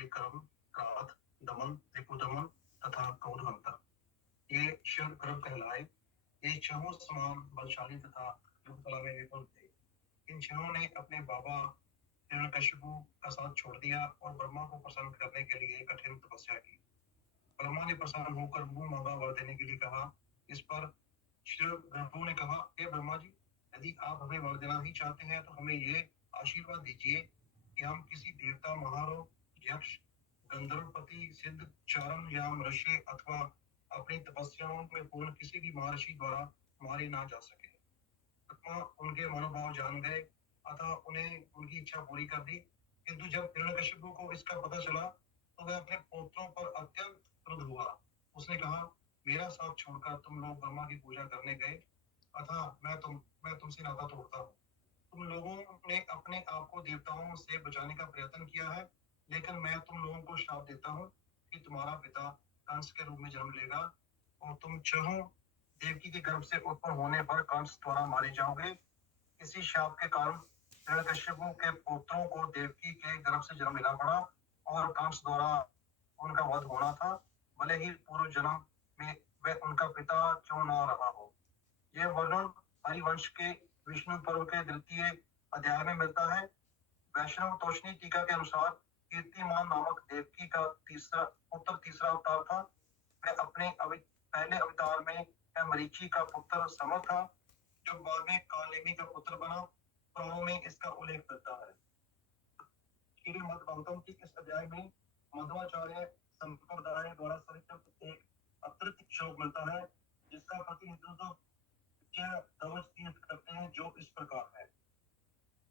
विक्रम, क्राथ, दमन, रिपुदमन तथा क्रोधवंता, ये षड गर्भ कहलाए। ये छहों समान बलशाली तथा युद्ध कला में विपुल थे। इन छहों ने अपने बाबा हिरण्यकशिपु का साथ छोड़ दिया और ब्रह्मा को प्रसन्न करने के लिए कठिन तपस्या की। ब्रह्मा ने प्रसन्न होकर मुंह मांगा वर देने के लिए कहा। इस पर श्री गर्भों ने कहा, हे ब्रह्मा जी, यदि आप हमें वर देना ही चाहते हैं तो हमें ये आशीर्वाद दीजिए कि हम किसी देवता, महारो, यक्ष, गंधर्वपति, सिद्ध, चारण या मनुष्य अथवा अपनी तपस्याओं में पूर्ण किसी भी महर्षि द्वारा मारे ना जा सके। ब्रह्मा उनके मनोभाव जान गए अतः उन्हें उनकी इच्छा पूरी कर दी। किंतु जब हिरण्यकशिपु को इसका पता चला तो वह अपने पुत्रों पर अत्यंत क्रुद्ध हुआ। उसने कहा, मेरा साथ छोड़कर तुम लोग ब्रह्मा की पूजा करने गए, अतः मैं तुमसे नाता तोड़ता हूँ। तुम लोगों ने अपने आप को देवताओं से बचाने का प्रयत्न किया है, लेकिन मैं तुम लोगों को श्राप देता हूँ कि तुम्हारा पिता कंस के रूप में जन्म लेगा और तुम छहों देवकी के गर्भ से उत्पन्न होने पर कंस द्वारा मारे जाओगे। इसी शाप के कारण हिरण्यकशिपु के पुत्रों को देवकी के गर्भ से जन्म लेना पड़ा और कंस द्वारा उनका वध होना था, भले ही पूर्व जन्म में वह उनका पिता क्यों न रहा हो। यह वर्णन हरिवंश के विष्णु पर्व के द्वितीय अध्याय में मिलता है। वैष्णव तोषणी टीका के अनुसार कीर्तिमान नामक देवकी का तीसरा अवतार था। वह अपने पहले अवतार में मरीचि का पुत्र सम था, जो बाद में कालेमी का पुत्र बना। पुराणों में इसका उल्लेख मिलता है। श्रीमद् भागवतम की इस अध्याय में मध्वाचार्य संप्रदाय द्वारा संरचित एक अतिरिक्त श्लोक मिलता है, जिसका प्रतिनिधित्व ध्वज तीर्थ करते हैं, जो इस प्रकार है।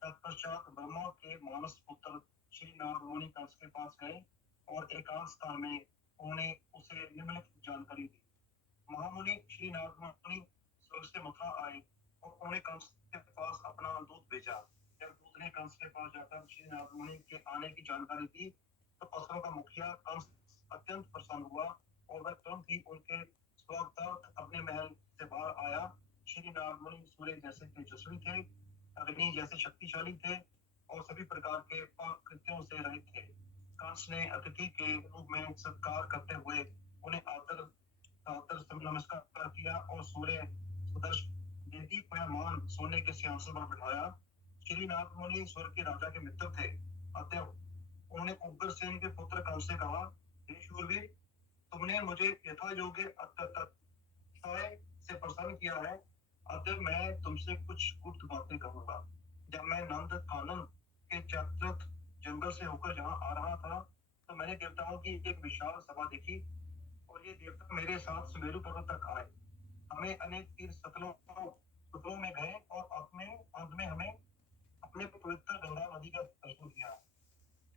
तत्पश्चात ब्रह्मा के मानस पुत्र श्री नारद मुनि कंस के पास गए और एकांत स्थान में उन्होंने उसे निम्नलिखित जानकारी दी। महामुनि श्री नारद मुनि स्वर्ग से मथुरा आए और उन्होंने कंस के पास अपना दूत भेजा। जब दूत ने कंस के पास जाकर श्री नारद मुनि के आने की जानकारी दी तो असुरों का मुखिया कंस अत्यंत प्रसन्न हुआ और वह तुरंत ही उनके स्वागतार्थ अपने महल से बाहर आया। श्री नारद मुनि सूर्य जैसे तेजस्वी थे, अग्नि जैसे शक्तिशाली थे और सभी प्रकार के पाप कृत्यों से रहित थे। कंस ने अतिथि के रूप में सत्कार करते हुए उन्हें आदर नमस्कार किया और सूर्य सुदर्श दीप्यमान सोने के सिंहासन पर बिठाया। श्री नारद मुनि स्वर्ग के राजा के मित्र थे, अतः उन्होंने उग्रसेन के पुत्र कंस से कहा, हे शूरवीर, तुमने मुझे यथा योग्य से प्रसन्न किया है, अतः मैं तुमसे कुछ गुप्त बातें कहूंगा। जब मैं नंद कानन के चतुर्थ जंगल से होकर जहाँ आ रहा था तो मैंने देवताओं की एक विशाल सभा देखी और ये देवता मेरे साथ सुमेरु पर्वत तक आए। हमें अनेक तीर्थ स्थलों में गए और अंत में हमें अपने पवित्र गंगा नदी का दर्शन किया।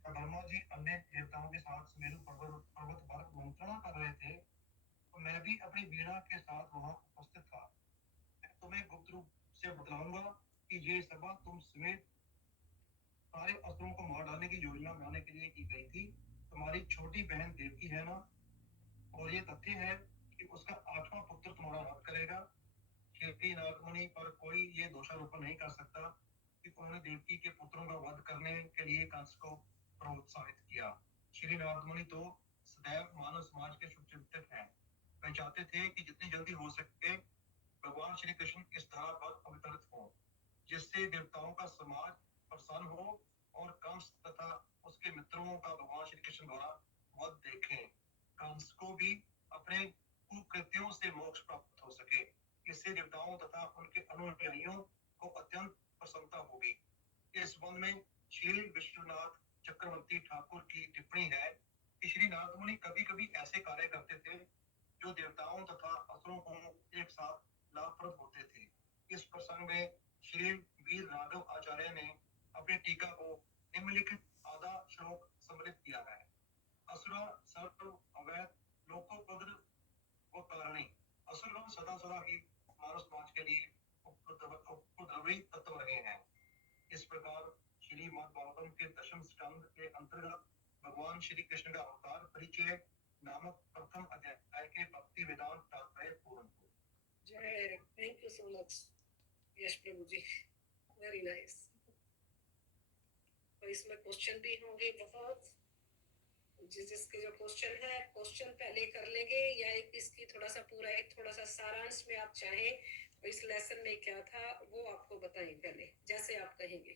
ब्रह्मा जी अन्य देवताओं के साथ सुमेरु पर्वत पर मंत्रणा कर रहे थे तो मैं भी अपनी वीणा के साथ वहां उपस्थित था। मैं तुम्हें गुप्त रूप से बतलाऊंगा कि ये सभा तुम समेत सारे असुरों को मार डालने की योजना बनाने के लिए की गई थी। तुम्हारी छोटी बहन देवकी है ना, और ये तथ्य है कि उसका 8वां पुत्र तुम्हारा वध करेगा। श्री नारद मुनि पर कोई ये दोषारोपण नहीं कर सकता कि उन्होंने देवकी के पुत्रों का वध करने के लिए कंस को प्रोत्साहित किया। श्री नारद मुनि तो सदैव मानव समाज के शुभचिंतक हैं। वे चाहते थे कि जितनी जल्दी हो सके भगवान श्री कृष्ण इस धरा पर अवतरित हो, जिससे देवताओं का समाज प्रसन्न हो और कंस तथा उसके मित्रों का भगवान श्री कृष्ण द्वारा वध देखें। कंस को भी अपने कुकृत्यों से मोक्ष प्राप्त हो सके। इससे देवताओं तथा उनके अनुयायियों को अत्यंत प्रसन्नता होगी। इस संबंध में श्री विश्वनाथ चक्रवर्ती ठाकुर की टिप्पणी है कि श्री नारद मुनि कभी कभी ऐसे कार्य करते थे जो देवताओं तथा असुरों को एक साथ लाभप्रद होते थे। इस प्रसंग में श्री वीर राघव आचार्य ने अपनी टीका को निम्नलिखित आधा श्लोक सम्मिलित किया है। असुरा सर्व अवैध लोकोपद्र व कारणी। असुरगण सदा सदा ही मानव समाज के लिए उपद्रवी तत्व रहे हैं। इस प्रकार श्रीमद् भागवतम के दशम स्कंद के अंतर्गत भगवान श्री कृष्ण का अवतार परिचय नामक प्रथम अध्याय के भक्ति वेदांत तात्पर्य पूर्ण हुआ। जय, thank you so much Yash Prabhu ji, very nice. तो इसमें क्वेश्चन भी होंगे बहुत, जिसके जो क्वेश्चन है क्वेश्चन पहले कर लेंगे, या एक इसकी थोड़ा सा पूरा एक थोड़ा सा सारांश में आप चाहें इस लेसन में क्या था वो आपको बताएं पहले, जैसे आप कहेंगे।